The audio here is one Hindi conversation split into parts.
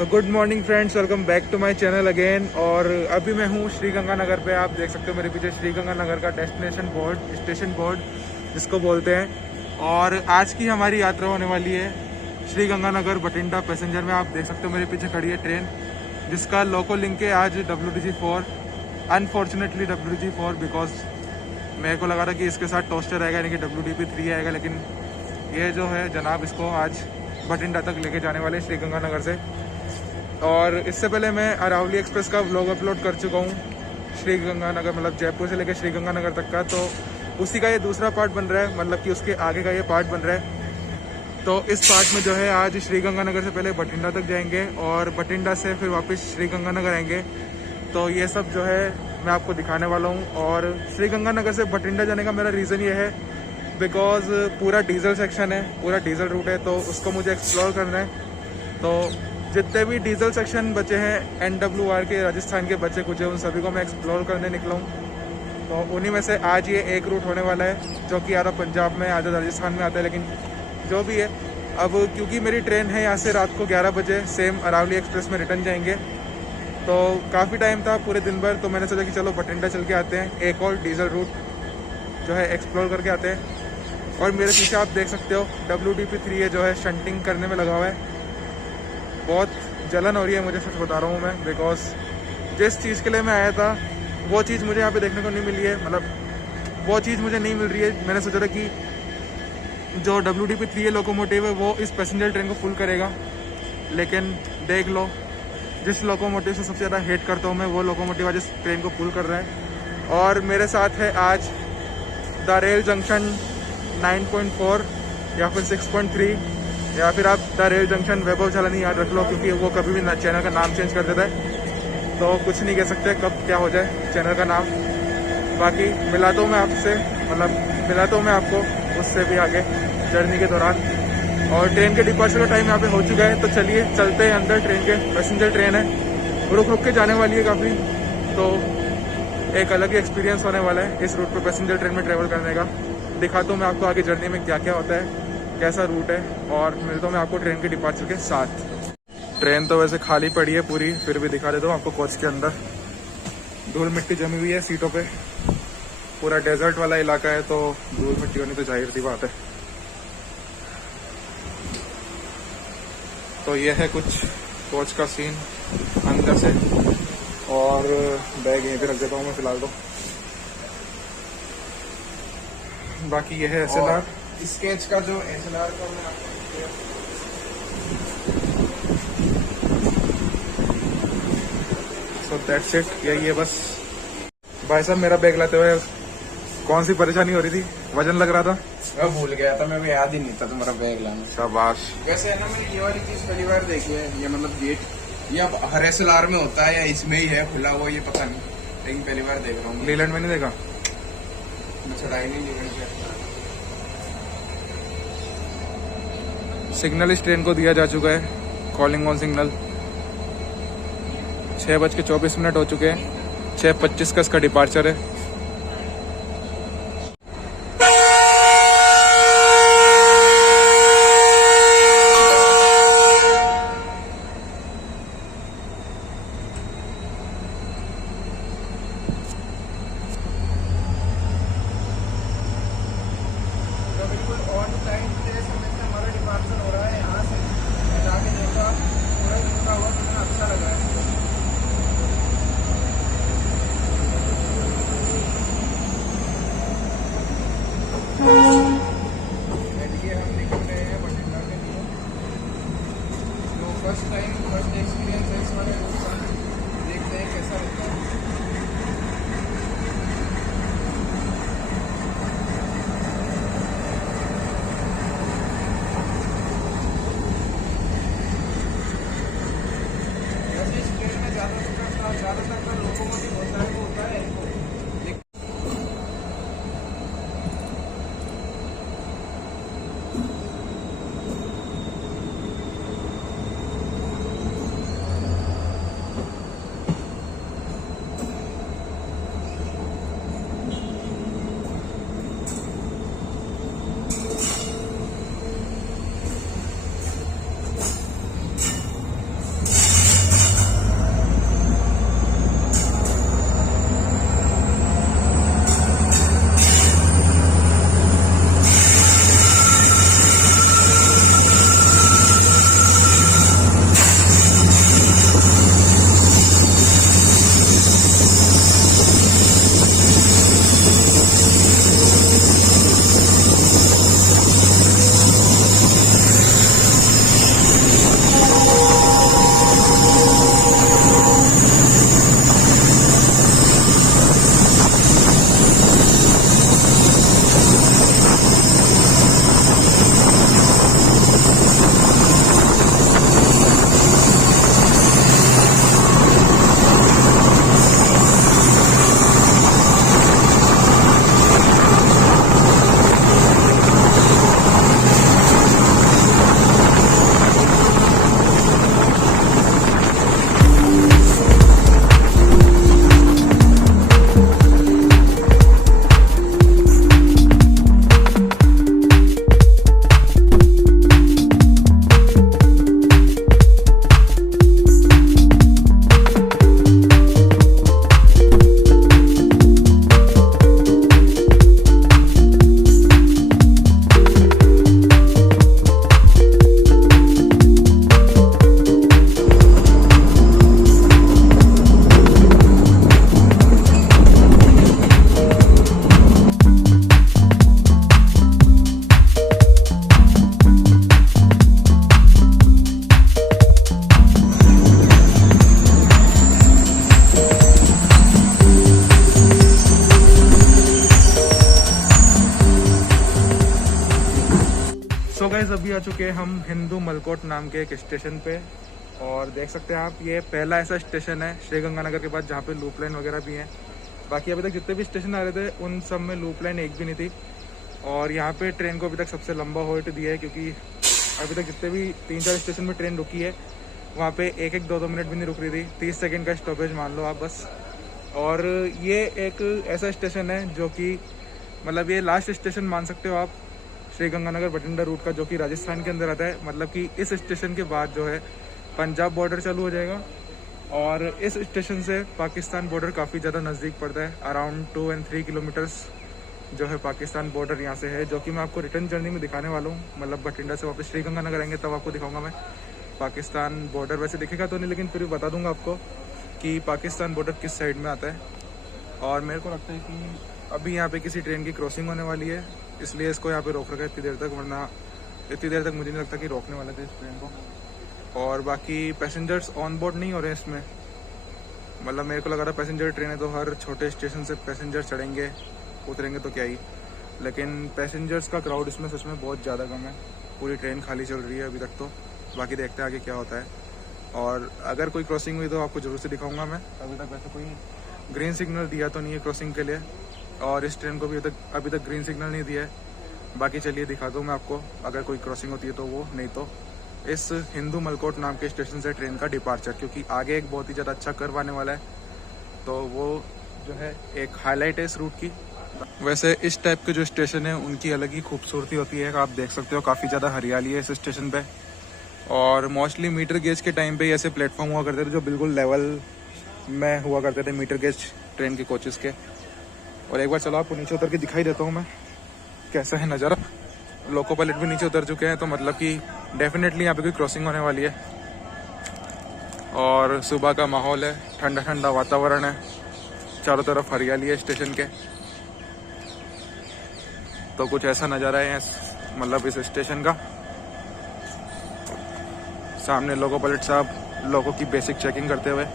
So good morning friends, welcome back to my channel again. और अभी मैं हूँ श्रीगंगानगर पे। आप देख सकते हो मेरे पीछे श्रीगंगानगर का स्टेशन बोर्ड जिसको बोलते हैं। और आज की हमारी यात्रा होने वाली है श्रीगंगानगर बठिंडा पैसेंजर में। आप देख सकते हो मेरे पीछे खड़ी है ट्रेन जिसका लोको लिंक है आज WDG4। अनफॉर्चुनेटली WDG4 बिकॉज मेरे को लगा था कि इसके साथ टोस्टर आएगा यानी कि WDP3 आएगा, लेकिन ये जो है जनाब इसको आज बठिंडा तक लेके जाने वाले श्रीगंगानगर से। और इससे पहले मैं अरावली एक्सप्रेस का व्लॉग अपलोड कर चुका हूँ श्रीगंगानगर, मतलब जयपुर से लेकर श्रीगंगानगर तक का। तो उसी का ये दूसरा पार्ट बन रहा है, मतलब कि उसके आगे का ये पार्ट बन रहा है। तो इस पार्ट में जो है आज श्रीगंगानगर से पहले बठिंडा तक जाएंगे और बठिंडा से फिर वापस श्रीगंगानगर आएंगे। तो ये सब जो है मैं आपको दिखाने वाला हूँ। और श्रीगंगानगर से बठिंडा जाने का मेरा रीज़न ये है बिकॉज पूरा डीजल सेक्शन है, पूरा डीजल रूट है, तो उसको मुझे एक्सप्लोर करना है। तो जितने भी डीजल सेक्शन बचे हैं NWR के, राजस्थान के बचे कुछ है, उन सभी को मैं एक्सप्लोर करने निकला हूँ। तो उन्हीं में से आज ये एक रूट होने वाला है जो कि आधा पंजाब में आधा राजस्थान में आता है, लेकिन जो भी है अब क्योंकि मेरी ट्रेन है यहाँ से रात को 11 बजे सेम अरावली एक्सप्रेस में रिटर्न जाएंगे। तो काफ़ी टाइम था पूरे दिन भर, तो मैंने सोचा कि चलो बठिंडा चल के आते हैं, एक और डीजल रूट जो है एक्सप्लोर करके आते हैं। और मेरे पीछे आप देख सकते हो WDP3 जो है शंटिंग करने में लगा हुआ है। बहुत जलन हो रही है मुझे, सच बता रहा हूँ मैं, बिकॉज जिस चीज़ के लिए मैं आया था वो चीज़ मुझे यहाँ पे देखने को नहीं मिली है, मतलब वो चीज़ मुझे नहीं मिल रही है। मैंने सोचा था कि जो WDP3 लोकोमोटिव है वो इस पैसेंजर ट्रेन को फुल करेगा, लेकिन देख लो जिस लोकोमोटिव से सबसे ज़्यादा हेट करता हूँ मैं, वो लोकोमोटिव आज इस ट्रेन को फुल कर रहा है। और मेरे साथ है आज द रेल जंक्शन 9.4 या फिर 6.3 या फिर आप द रेल जंक्शन वैभव झालानी याद रख लो, क्योंकि वो कभी भी चैनल का नाम चेंज कर देता है। तो कुछ नहीं कह सकते कब क्या हो जाए चैनल का नाम। बाकी मिलाता हूँ मैं आपसे, मतलब मिलाता हूँ मैं आपको उससे भी आगे जर्नी के दौरान। और ट्रेन के डिपार्चर का टाइम यहाँ पे हो चुका है, तो चलिए चलते हैं अंदर। ट्रेन के पैसेंजर ट्रेन है, रुक रुक के जाने वाली है काफ़ी, तो एक अलग ही एक्सपीरियंस होने वाला है इस रूट पर पैसेंजर ट्रेन में ट्रैवल करने का। दिखाता हूँ मैं आपको आगे जर्नी में क्या क्या होता है, कैसा रूट है, और मिलता हूँ मैं आपको ट्रेन के डिपार्चर के साथ। ट्रेन तो वैसे खाली पड़ी है पूरी, फिर भी दिखा देता हूँ आपको। कोच के अंदर धूल मिट्टी जमी हुई है सीटों पे, पूरा डेजर्ट वाला इलाका है, तो धूल मिट्टी होनी तो जाहिर सी बात है। तो यह है कुछ कोच का सीन अंदर से, और बैग यहीं पे रख देता हूँ मैं फिलहाल। तो बाकी ये है SLR स्केच का जो SLR का मैं आपको सो दैट्स इट, यही है बस। भाई साहब मेरा बैग लाते हुए कौन सी परेशानी हो रही थी? वजन लग रहा था, मैं भूल गया था, मैं याद ही नहीं था तुम्हारा बैग लाना। शाबाश। वैसे है ना, मैंने ये वाली चीज पहली बार देखी है, ये मतलब गेट ये अब हर SLR में होता है या इसमें ही है खुला हुआ, ये पता नहीं, लेकिन पहली बार देख रहा हूँ। लीलैंड में नहीं देखा? चढ़ाई नहीं लीलैंड पे। सिग्नल इस ट्रेन को दिया जा चुका है, कॉलिंग ऑन सिग्नल। 6:24 हो चुके हैं, 6:25 का इसका डिपार्चर है। बिल्कुल ऑन टाइम के समय से हमारा डिपार्चर हो रहा है यहाँ से। मैं जाके देखा, पूरा रुका हुआ, कितना अच्छा लगा है। चलिए हम निकल रहे हैं बठिंडा के लिए। जो फर्स्ट एक्सपीरियंस है इस वाले रूट का, देखते हैं कैसा रहता है। ज़्यादातर का लोकोमोटिव होता है वो होता है इनको। अभी आ चुके हैं हम हिंदू मलकोट नाम के एक स्टेशन पे, और देख सकते हैं आप ये पहला ऐसा स्टेशन है श्रीगंगानगर के बाद जहाँ पे लूप लाइन वगैरह भी हैं। बाकी अभी तक जितने भी स्टेशन आ रहे थे उन सब में लूप लाइन एक भी नहीं थी, और यहाँ पे ट्रेन को अभी तक सबसे लंबा होल्ट दिया है, क्योंकि अभी तक जितने भी 3-4 स्टेशन में ट्रेन रुकी है वहाँ पे 1-1, 2-2 मिनट भी नहीं रुक रही थी। 30 सेकेंड का स्टॉपेज मान लो आप बस। और ये एक ऐसा स्टेशन है जो कि मतलब ये लास्ट स्टेशन मान सकते हो आप श्रीगंगानगर बठिंडा रूट का, जो कि राजस्थान के अंदर आता है। मतलब कि इस स्टेशन के बाद जो है पंजाब बॉर्डर चालू हो जाएगा, और इस स्टेशन से पाकिस्तान बॉर्डर काफ़ी ज़्यादा नज़दीक पड़ता है। अराउंड 2 और 3 किलोमीटर्स जो है पाकिस्तान बॉर्डर यहाँ से है, जो कि मैं आपको रिटर्न जर्नी में दिखाने वाला हूँ। मतलब बठिंडा से वापस श्रीगंगानगर आएंगे तब आपको दिखाऊंगा मैं पाकिस्तान बॉर्डर। वैसे दिखेगा तो नहीं, लेकिन फिर भी बता दूंगा आपको कि पाकिस्तान बॉर्डर किस साइड में आता है। और मेरे को लगता है कि अभी यहाँ पे किसी ट्रेन की क्रॉसिंग होने वाली है, इसलिए इसको यहाँ पे रोक रखा है इतनी देर तक, वरना इतनी देर तक मुझे नहीं लगता कि रोकने वाले थे इस ट्रेन को। और बाकी पैसेंजर्स ऑन बोर्ड नहीं हो रहे हैं इसमें। मतलब मेरे को लगा था पैसेंजर ट्रेन है तो हर छोटे स्टेशन से पैसेंजर चढ़ेंगे उतरेंगे तो क्या ही, लेकिन पैसेंजर्स का क्राउड इसमें सच में बहुत ज़्यादा कम है। पूरी ट्रेन खाली चल रही है अभी तक तो। बाकी देखते हैं आगे क्या होता है, और अगर कोई क्रॉसिंग हुई तो आपको ज़रूर से दिखाऊंगा मैं। अभी तक वैसे कोई ग्रीन सिग्नल दिया तो नहीं है क्रॉसिंग के लिए, और इस ट्रेन को भी अभी तक ग्रीन सिग्नल नहीं दिया है। बाकी चलिए दिखा दूँ मैं आपको, अगर कोई क्रॉसिंग होती है तो वो, नहीं तो इस हिंदू मलकोट नाम के स्टेशन से ट्रेन का डिपार्चर, क्योंकि आगे एक बहुत ही ज़्यादा अच्छा कर्व आने वाला है, तो वो जो है एक हाईलाइट है इस रूट की। वैसे इस टाइप के जो स्टेशन है उनकी अलग ही खूबसूरती होती है। आप देख सकते हो काफ़ी ज़्यादा हरियाली है इस स्टेशन पे, और मोस्टली मीटर गेज के टाइम पे ऐसे प्लेटफॉर्म हुआ करते थे जो बिल्कुल लेवल में हुआ करते थे मीटर गेज ट्रेन के कोचेस के। और एक बार चलो आपको नीचे उतर के दिखाई देता हूँ मैं कैसा है नज़ारा। लोको पायलट भी नीचे उतर चुके हैं, तो मतलब कि डेफिनेटली यहाँ पे कोई क्रॉसिंग होने वाली है। और सुबह का माहौल है, ठंडा ठंडा वातावरण है, चारों तरफ हरियाली है स्टेशन के। तो कुछ ऐसा नज़ारा है मतलब इस स्टेशन का। सामने लोको पायलट साहब लोगों की बेसिक चेकिंग करते हुए।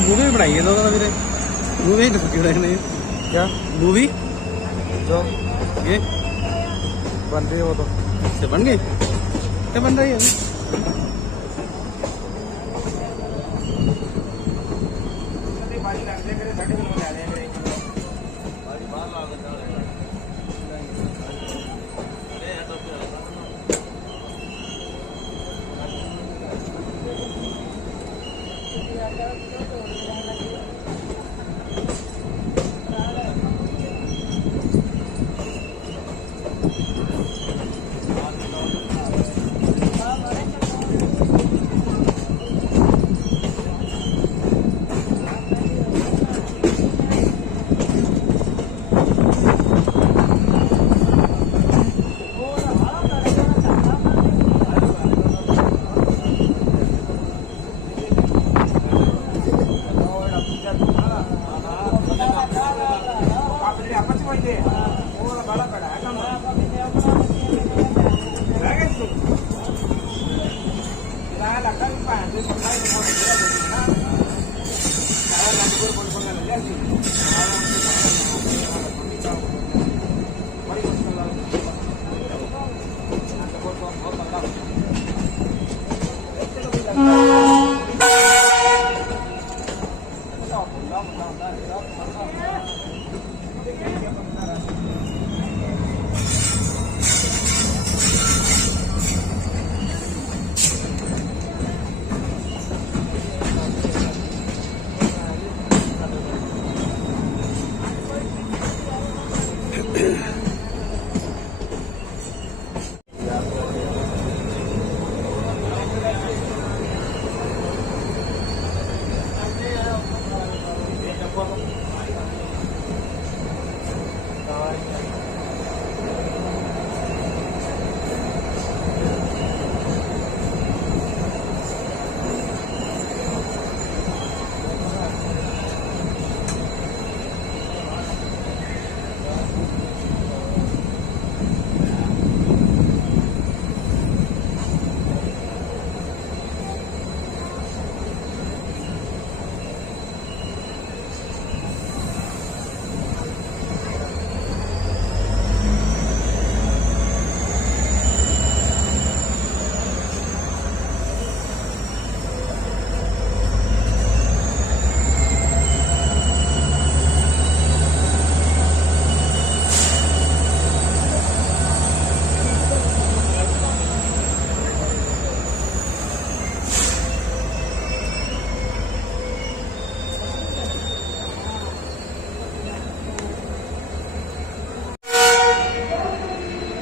मूवी भी बनाई है लोगों ने, मूवी नहीं क्या मूवी जो ये बन रही है वो तो से बन गई, क्या बन रही है अभी?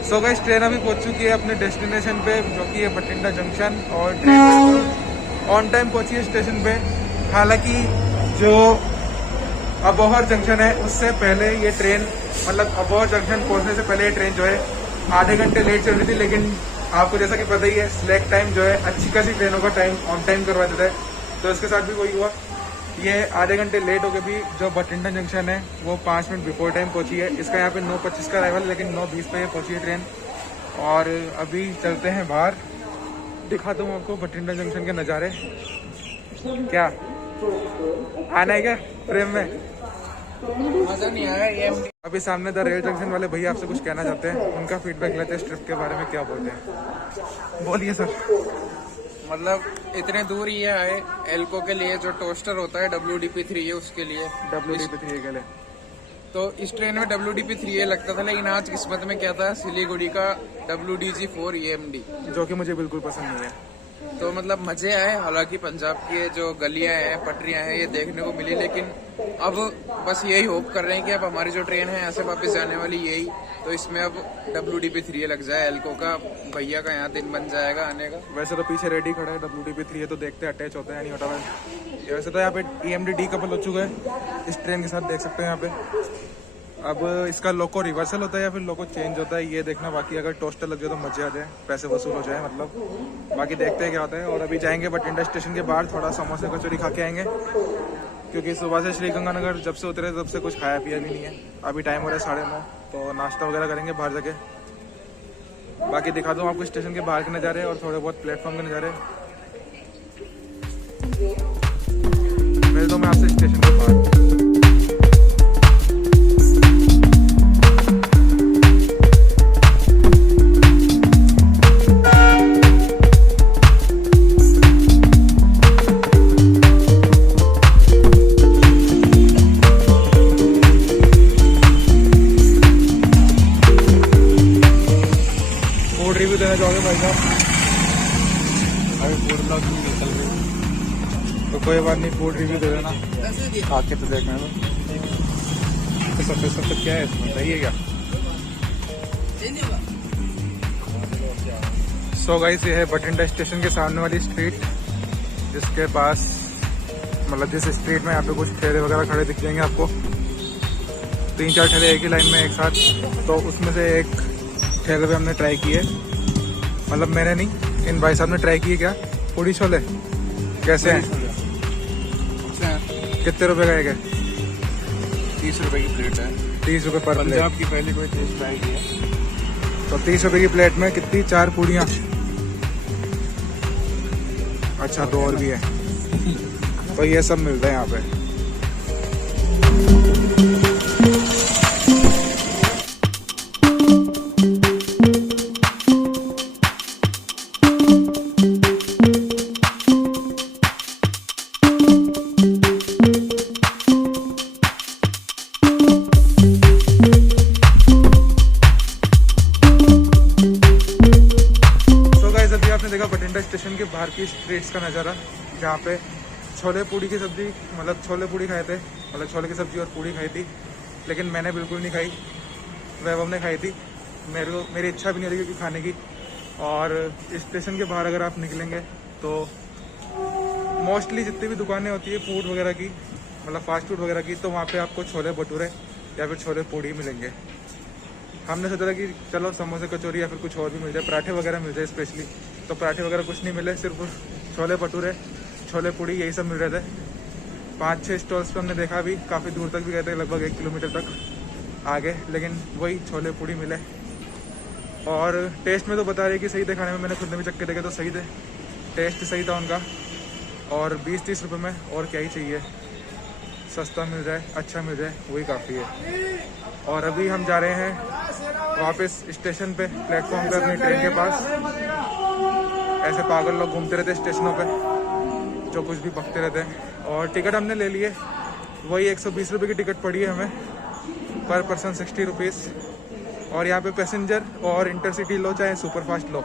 सो गाइस ट्रेन अभी पहुंच चुकी है अपने डेस्टिनेशन पे, जो कि है बठिंडा जंक्शन, और ट्रेन ऑन टाइम पहुंची है स्टेशन पे। हालांकि जो अबोहर जंक्शन है उससे पहले ये ट्रेन, मतलब अबोहर जंक्शन पहुंचने से पहले ये ट्रेन जो है आधे घंटे लेट चल रही थी। लेकिन आपको जैसा कि पता ही है, स्लैक टाइम जो है अच्छी खासी ट्रेनों का टाइम ऑन टाइम करवा देता है, तो इसके साथ भी वही हुआ। ये आधे घंटे लेट होकर भी जो बठिंडा जंक्शन है वो 5 मिनट बिफोर टाइम पहुंची है। इसका यहाँ पे 9:25 का अराइवल है, लेकिन 9:20 पे पहुंची है ट्रेन। और अभी चलते हैं बाहर, दिखाता हूँ आपको बठिंडा जंक्शन के नज़ारे। क्या आना है क्या फ्रेम में? मजा नहीं आया ये। अभी सामने द रेल जंक्शन वाले भैया आपसे कुछ कहना चाहते हैं, उनका फीडबैक लेते हैं इस ट्रिप के बारे में, क्या बोलते हैं, बोलिए सर। मतलब इतने दूर ये आए एल्को के लिए, जो टोस्टर होता है WDP3 है उसके लिए, WDP3 के लिए। तो इस ट्रेन में WDP3 लगता था, लेकिन आज किस्मत में क्या था, सिलीगुड़ी का WDG4 EMD, जो कि मुझे बिल्कुल पसंद नहीं है। तो मतलब मजे आए। हालांकि पंजाब की जो गलियां हैं, पटरियां हैं, ये देखने को मिली, लेकिन अब बस यही होप कर रहे हैं कि अब हमारी जो ट्रेन है ऐसे वापस जाने वाली यही, तो इसमें अब WDP3 लग जाए एल्को का, भैया का यहाँ दिन बन जाएगा आने का। वैसे तो पीछे रेडी खड़ा है WDP3 है, तो देखते हैं अटैच होता है नहीं होता है। वैसे तो यहाँ पे EMD डीकपल हो चुका है इस ट्रेन के साथ, देख सकते हैं यहाँ पे। अब इसका लोको रिवर्सल होता है या फिर लोको चेंज होता है ये देखना बाकी। अगर टोस्टर लग जाए तो मजे आ जाए, पैसे वसूल हो जाए मतलब। बाकी देखते हैं क्या होता है। और अभी जाएंगे बठिंडा स्टेशन के बाहर, थोड़ा समोसे कचौरी खा के आएंगे, क्योंकि सुबह से श्रीगंगानगर जब से उतरे तब से कुछ खाया पिया भी नहीं है। अभी टाइम हो रहा है 9:30, तो नाश्ता वगैरह करेंगे बाहर जाके। बाकी दिखा दूँ आपको स्टेशन के बाहर के नज़ारे और थोड़े बहुत प्लेटफॉर्म के नज़ारे। मिलता हूँ मैं आपसे स्टेशन के बाहर। फूड रिव्यू देना चाहोगे भाई साहब? अभी फूड ब्लॉग नहीं निकल रही तो कोई बात नहीं, फूड रिव्यू दे देना। खा के तो देखना है। तो सफेद सफेद क्या है इसमें, सही है क्या? सो गाइस ये है बठिंडा स्टेशन के सामने वाली स्ट्रीट, जिसके पास मतलब जिस स्ट्रीट में यहाँ पे कुछ ठेले वगैरह खड़े दिख जाएंगे आपको। 3-4 ठेले एक ही लाइन में एक साथ। तो उसमें से एक ठेले पे हमने ट्राई किए, मतलब मैंने नहीं, इन भाई साहब ने ट्राई किए। क्या पूड़ी छोले कैसे हैं? कितने रुपए का एक है? 30 रुपए की प्लेट है। 30 रुपए पर प्लेट। पंजाब की पहली कोई टेस्ट ट्राई की है। तो 30 रुपए की प्लेट में कितनी? 4 पूड़ियाँ। अच्छा 2 और भी है। तो ये सब मिलता है यहाँ पे। आपने देखा बठिंडा स्टेशन के बाहर की स्ट्रीट्स का नज़ारा, जहाँ पे छोले पूड़ी की सब्जी, मतलब छोले पूड़ी खाए थे, मतलब छोले की सब्जी और पूड़ी खाई थी। लेकिन मैंने बिल्कुल नहीं खाई, वैभव ने खाई थी। मेरी इच्छा भी नहीं रही क्योंकि खाने की। और स्टेशन के बाहर अगर आप निकलेंगे तो मोस्टली जितनी भी दुकानें होती है फूड वगैरह की, मतलब फास्ट फूड वगैरह की, तो वहाँ पे आपको छोले भटूरे या फिर छोले पूड़ी मिलेंगे। हमने सोचा था कि चलो समोसे कचौरी या फिर कुछ और भी मिल जाए, पराठे वगैरह मिल जाए स्पेशली। तो पराठे वगैरह कुछ नहीं मिले, सिर्फ छोले भटूरे छोले पूड़ी यही सब मिल रहे थे। 5-6 स्टॉल्स पे हमने देखा, भी काफ़ी दूर तक भी गए थे, लगभग 1 किलोमीटर तक आगे, लेकिन वही छोले पूड़ी मिले। और टेस्ट में तो बता रहे कि सही थे, खाने में मैंने खुद ने भी चक्के देखे तो सही थे, टेस्ट सही था उनका। और 20-30 रुपये में और क्या ही चाहिए, सस्ता मिल जाए, अच्छा मिल जाए, वही काफ़ी है। और अभी हम जा रहे हैं वापस स्टेशन पे, प्लेटफॉर्म पे, अपनी ट्रेन के पास। ऐसे पागल लोग घूमते रहते स्टेशनों पे, जो कुछ भी बकते रहते हैं। और टिकट हमने ले लिए, वही 120 रुपये की टिकट पड़ी है हमें, पर पर्सन 60 रुपीज़। और यहाँ पे पैसेंजर और इंटरसिटी लो चाहे सुपरफास्ट लो,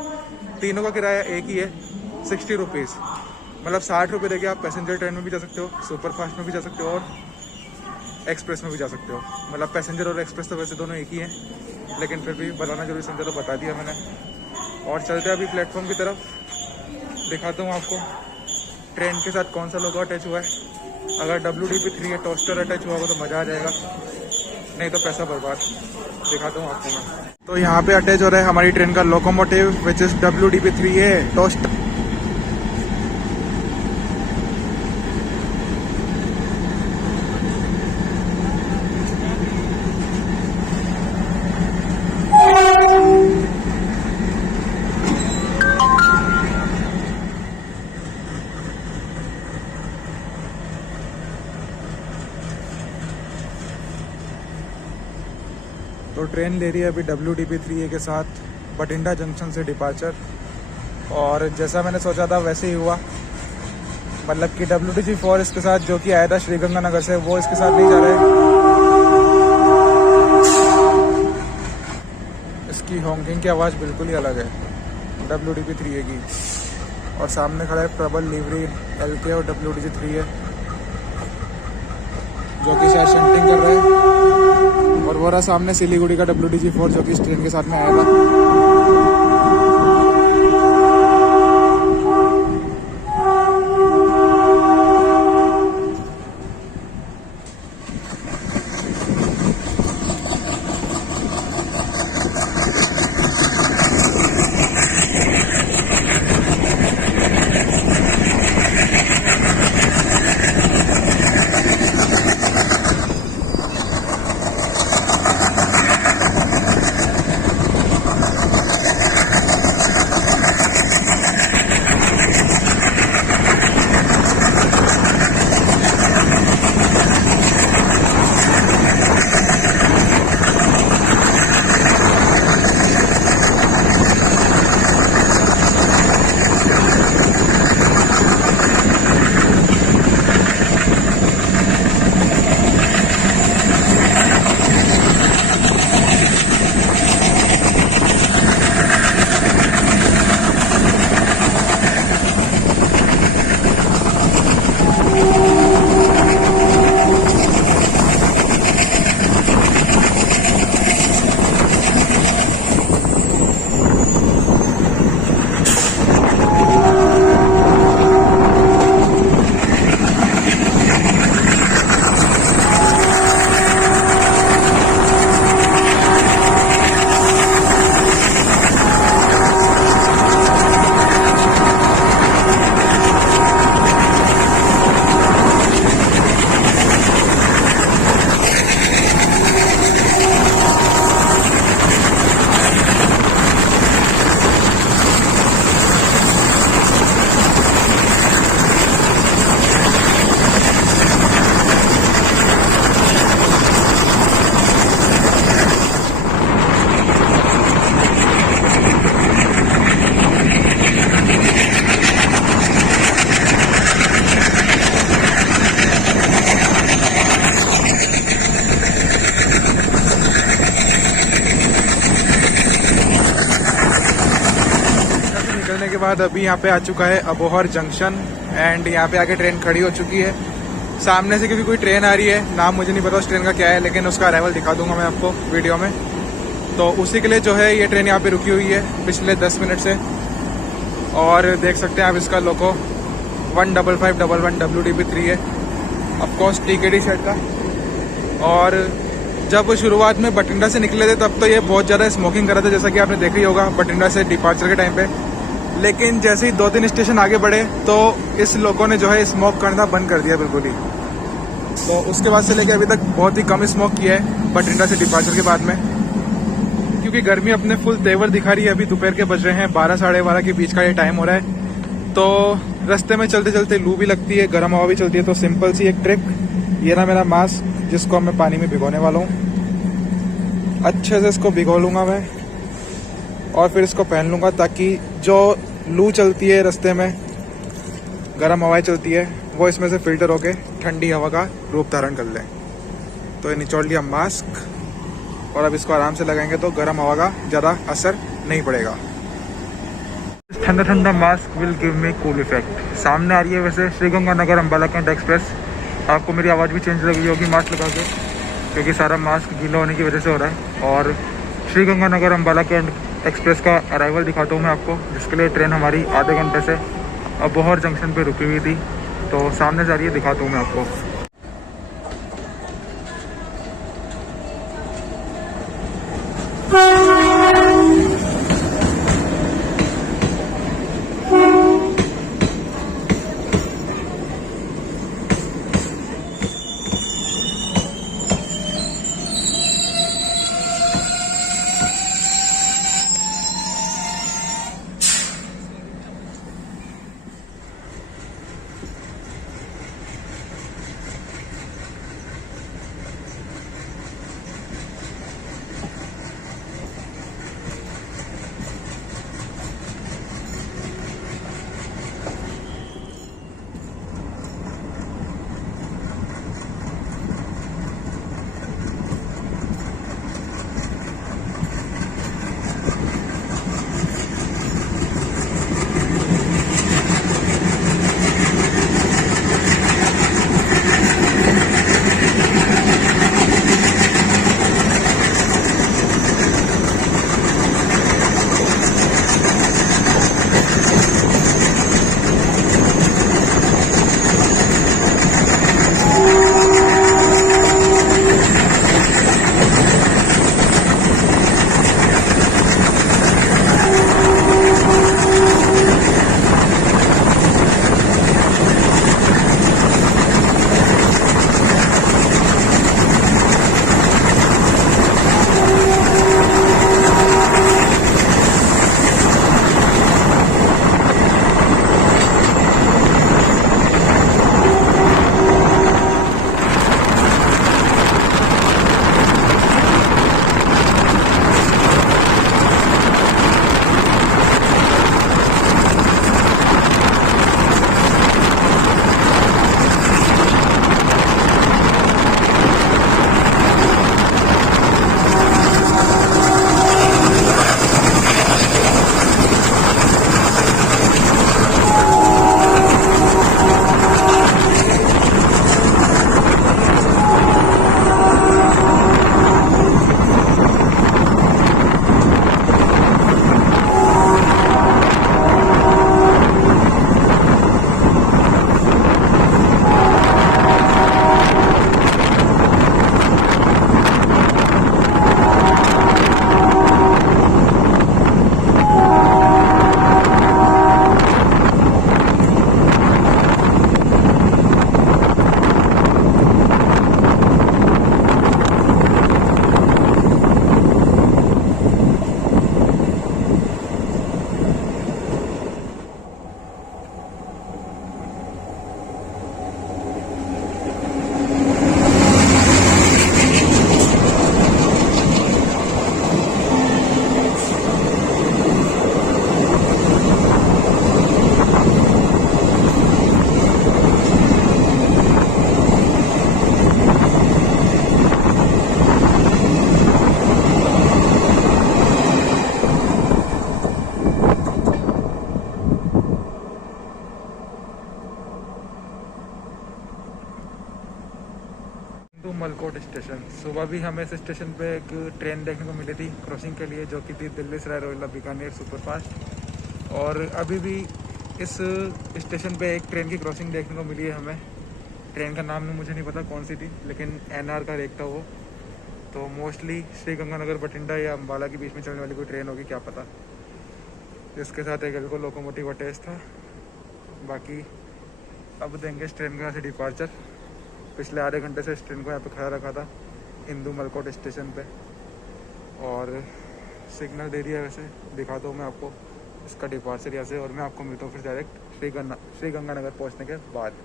तीनों का किराया एक ही है, 60 रुपीज़। मतलब 60 रुपये देके आप पैसेंजर ट्रेन में भी जा सकते हो, सुपरफास्ट में भी जा सकते हो और एक्सप्रेस में भी जा सकते हो। मतलब पैसेंजर और एक्सप्रेस तो वैसे दोनों एक ही हैं, लेकिन फिर भी बताना जरूरी समझा तो बता दिया मैंने। और चलते हैं अभी प्लेटफॉर्म की तरफ, दिखाता हूँ आपको ट्रेन के साथ कौन सा लोगो अटैच हुआ है। अगर WDP3 या टोस्टर अटैच हुआ होगा तो मज़ा आ जाएगा, नहीं तो पैसा बर्बाद। दिखाता हूँ आपको मैं। तो यहाँ पे अटैच हो रहा है हमारी ट्रेन का locomotive, which is WDP3A toaster. तो ट्रेन ले रही है अभी WDP3A के साथ बठिंडा जंक्शन से डिपार्चर। और जैसा मैंने सोचा था वैसे ही हुआ, मतलब कि WDG4 इसके साथ जो कि आया था श्रीगंगानगर से, वो इसके साथ नहीं जा रहा है। इसकी हॉकिंग की आवाज़ बिल्कुल ही अलग है WDP3A की। और सामने खड़ा है प्रबल लिवरी LK और WDG3A, जो कि शायद शंटिंग कर रहे हैं। और वो रहा सामने सिलीगुड़ी का WDG4, जो कि इस ट्रेन के साथ में आया था। बाद अभी यहाँ पे आ चुका है अबोहर जंक्शन एंड यहाँ पे आके ट्रेन खड़ी हो चुकी है। सामने से क्योंकि कोई ट्रेन आ रही है, नाम मुझे नहीं पता उस ट्रेन का क्या है, लेकिन उसका अराइवल दिखा दूंगा मैं आपको वीडियो में। तो उसी के लिए जो है ये ट्रेन यहाँ पे रुकी हुई है पिछले 10 मिनट से। और देख सकते हैं आप इसका लोगो 15511 WDP3 है, ऑफकोर्स TKD शेड का। और जब शुरुआत में बठिंडा से निकले थे तब तो ये बहुत ज़्यादा स्मोकिंग कर रहा था, जैसा कि आपने देखा ही होगा बठिंडा से डिपार्चर के टाइम पे। लेकिन जैसे ही 2-3 स्टेशन आगे बढ़े तो इस लोगों ने जो है स्मोक करना बंद कर दिया बिल्कुल ही। तो उसके बाद से लेके अभी तक बहुत ही कम स्मोक किया है बठिंडा से डिपार्चर के बाद में, क्योंकि गर्मी अपने फुल तेवर दिखा रही है। अभी दोपहर के बज रहे हैं 12 साढ़े 12 के बीच का ये टाइम हो रहा है। तो रास्ते में चलते चलते लू भी लगती है, गर्म हवा भी चलती है। तो सिंपल सी एक ट्रिक, ये ना मेरा मास्क जिसको मैं पानी में भिगोने वाला हूँ, अच्छे से इसको भिगो लूँगा मैं और फिर इसको पहन लूँगा, ताकि जो लू चलती है रास्ते में, गर्म हवाएं चलती है, वो इसमें से फिल्टर होके ठंडी हवा का रूप धारण कर ले। तो ये निचोड़ लिया मास्क और अब इसको आराम से लगाएंगे तो गर्म हवा का ज़्यादा असर नहीं पड़ेगा। ठंडा ठंडा mask will give me cool effect. सामने आ रही है वैसे श्रीगंगानगर अम्बाला कैंट एक्सप्रेस। आपको मेरी आवाज़ भी चेंज लगी होगी मास्क लगा के, क्योंकि सारा मास्क गीला होने की वजह से हो रहा है। और श्रीगंगानगर अम्बाला कैंट एक्सप्रेस का अराइवल दिखाता हूँ मैं आपको, जिसके लिए ट्रेन हमारी आधे घंटे से अबोहर जंक्शन पे रुकी हुई थी। तो सामने से आ रही है, दिखाता हूँ मैं आपको। मलकोट स्टेशन। सुबह भी हमें इस स्टेशन पे एक ट्रेन देखने को मिली थी क्रॉसिंग के लिए, जो कि थी दिल्ली सराय रोहिल्ला बीकानेर सुपरफास्ट। और अभी भी इस स्टेशन पे एक ट्रेन की क्रॉसिंग देखने को मिली है हमें। ट्रेन का नाम मुझे नहीं पता कौन सी थी, लेकिन NR का रेक था वो। तो मोस्टली श्रीगंगानगर बठिंडा या अम्बाला के बीच में चलने वाली कोई ट्रेन होगी, क्या पता। इसके साथ एक एल्को लोकोमोटिव अटैच था। बाकी अब देंगे इस ट्रेन का यहाँ से डिपार्चर। पिछले आधे घंटे से इस ट्रेन को यहाँ पे खड़ा रखा था इंदू मलकोट स्टेशन पे, और सिग्नल दे दिया। वैसे दिखाता हूँ मैं आपको इसका डिपार्चर यहाँ से, और मैं आपको मिलता हूँ फिर डायरेक्ट श्रीगंगानगर पहुँचने के बाद।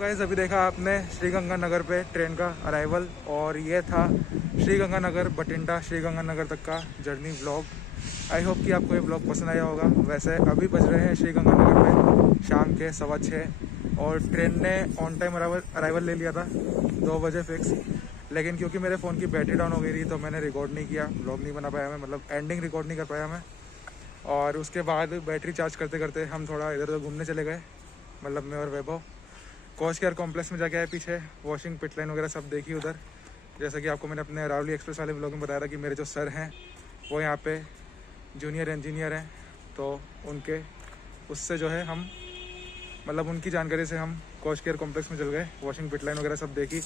गाइस अभी देखा आपने श्रीगंगानगर पे ट्रेन का अराइवल, और ये था श्रीगंगानगर बठिंडा श्रीगंगानगर तक का जर्नी व्लॉग। आई होप कि आपको ये व्लॉग पसंद आया होगा। वैसे अभी बज रहे हैं श्रीगंगानगर में शाम के 6:15, और ट्रेन ने ऑन टाइम अराइवल ले लिया था 2 बजे फिक्स। लेकिन क्योंकि मेरे फ़ोन की बैटरी डाउन हो गई थी तो मैंने रिकॉर्ड नहीं किया, व्लॉग नहीं बना पाया मैं, मतलब एंडिंग रिकॉर्ड नहीं कर पाया मैं। और उसके बाद बैटरी चार्ज करते करते हम थोड़ा इधर उधर घूमने चले गए, मतलब मैं और वैभव। कोच केयर कॉम्प्लेक्स में जाके आए, पीछे वॉशिंग पिट लाइन वगैरह सब देखी उधर। जैसा कि आपको मैंने अपने अरावली एक्सप्रेस वाले व्लॉग में बताया था कि मेरे जो सर हैं वो यहाँ पे जूनियर इंजीनियर हैं, तो उनके उससे जो है हम, मतलब उनकी जानकारी से हम कोच केयर कॉम्प्लेक्स में चल गए, वॉशिंग पिट लाइन वगैरह सब देखी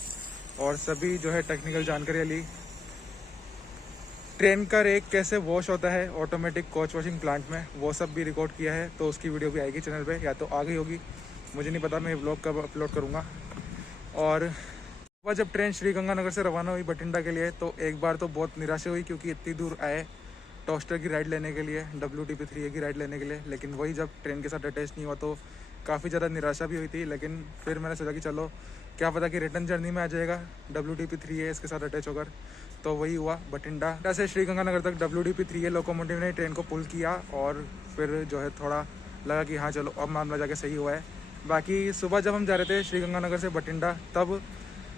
और सभी जो है टेक्निकल जानकारी ली। ट्रेन का रेक कैसे वॉश होता है ऑटोमेटिक कोच वॉशिंग प्लांट में, वो सब भी रिकॉर्ड किया है, तो उसकी वीडियो भी आएगी चैनल पे, या तो आ गई होगी, मुझे नहीं पता, मैं व्लॉग कब अपलोड करूँगा। और वह जब ट्रेन श्रीगंगानगर से रवाना हुई बठिंडा के लिए, तो एक बार तो बहुत निराशा हुई क्योंकि इतनी दूर आए टोस्टर की राइड लेने के लिए, WTP3A की राइड लेने के लिए, लेकिन वही जब ट्रेन के साथ अटैच नहीं हुआ तो काफ़ी ज़्यादा निराशा भी हुई थी। लेकिन फिर मैंने सोचा कि चलो क्या पता कि रिटर्न जर्नी में आ जाएगा WTP3A इसके साथ अटैच होकर, तो वही हुआ। बठिंडा से श्रीगंगानगर तक WTP3A लोकोमोटिव ने ट्रेन को पुल किया, और फिर जो है थोड़ा लगा कि हाँ चलो अब मामला जाके सही हुआ है। बाकी सुबह जब हम जा रहे थे श्रीगंगानगर से बठिंडा, तब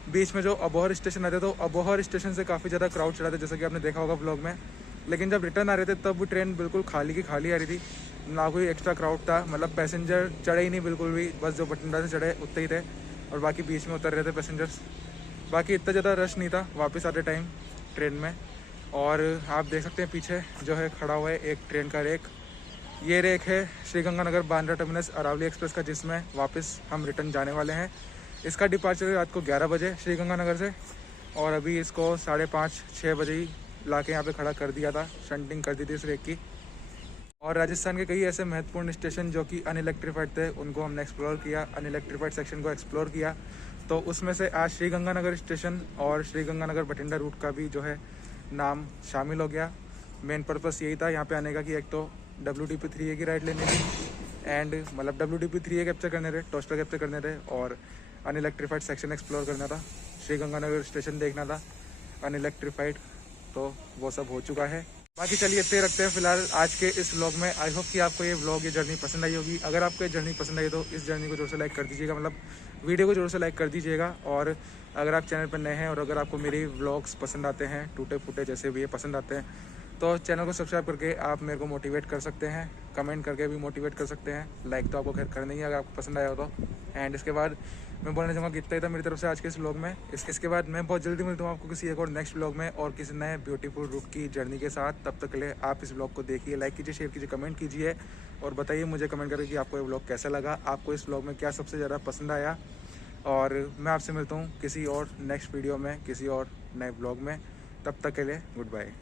बीच में जो अबोहर स्टेशन आते, तो अबोहर स्टेशन से काफ़ी ज़्यादा क्राउड चढ़ा था, जैसा कि आपने देखा होगा ब्लॉग में। लेकिन जब रिटर्न आ रहे थे तब ट्रेन बिल्कुल खाली की खाली आ रही थी, ना कोई एक्स्ट्रा क्राउड था, मतलब पैसेंजर चढ़े ही नहीं बिल्कुल भी, बस जो बठिंडा से चढ़े उतने ही थे, और बाकी बीच में उतर रहे थे पैसेंजर्स। बाकी इतना ज़्यादा रश नहीं था वापस आते टाइम ट्रेन में। और आप देख सकते हैं पीछे जो है खड़ा हुआ है एक ट्रेन का रेक, ये रेक है श्रीगंगानगर बांद्रा टर्मिनस अरावली एक्सप्रेस का, जिसमें वापस हम रिटर्न जाने वाले हैं। इसका डिपार्चर है रात को 11 बजे श्रीगंगानगर से, और अभी इसको 5:30-6 बजे ही ला के यहाँ पे खड़ा कर दिया था, शंटिंग कर दी थी इस रेक की। और राजस्थान के कई ऐसे महत्वपूर्ण स्टेशन जो कि अनइलेक्ट्रीफाइड थे, उनको हमने एक्सप्लोर किया, अनइलेक्ट्रीफाइड सेक्शन को एक्सप्लोर किया। तो उसमें से आज श्रीगंगानगर स्टेशन और श्रीगंगानगर बठिंडा रूट का भी जो है नाम शामिल हो गया। मेन पर्पस यही था यहाँ पे आने का कि एक तो WDP3A की राइड लेनी थी एंड मतलब WDP3A कैप्चर करने रहे, टोस्टर कैप्चर करने रहे और अनइलेक्ट्रीफाइड सेक्शन एक्सप्लोर करना था, श्रीगंगानगर स्टेशन देखना था अनइलेक्ट्रीफाइड, तो वो सब हो चुका है। बाकी चलिए इतने रखते हैं फिलहाल आज के इस व्लॉग में। आई होप कि आपको ये व्लॉग, ये जर्नी पसंद आई होगी। अगर आपको ये जर्नी पसंद आई तो इस जर्नी को जोर से लाइक कर दीजिएगा, मतलब वीडियो को जोर से लाइक कर दीजिएगा। और अगर आप चैनल पर नए हैं और अगर आपको मेरे व्लॉग्स पसंद आते हैं, टूटे फूटे जैसे भी ये पसंद आते हैं, तो चैनल को सब्सक्राइब करके आप मेरे को मोटिवेट कर सकते हैं, कमेंट करके भी मोटिवेट कर सकते हैं। लाइक तो आपको खैर करना ही है अगर आपको पसंद आया हो तो। एंड इसके बाद मैं बोलना चाहूँगा कि इतना ही था मेरी तरफ से आज के इस व्लॉग में। इसके बाद मैं बहुत जल्दी मिलता हूँ आपको किसी एक और नेक्स्ट व्लॉग में और किसी नए ब्यूटीफुल रूट की जर्नी के साथ। तब तक के लिए आप इस व्लॉग को देखिए, लाइक कीजिए, शेयर कीजिए, कमेंट कीजिए और बताइए मुझे कमेंट करके कि आपको ये व्लॉग कैसा लगा, आपको इस व्लॉग में क्या सबसे ज़्यादा पसंद आया। और मैं आपसे मिलता हूँ किसी और नेक्स्ट वीडियो में, किसी और नए व्लॉग में। तब तक के लिए गुड बाय।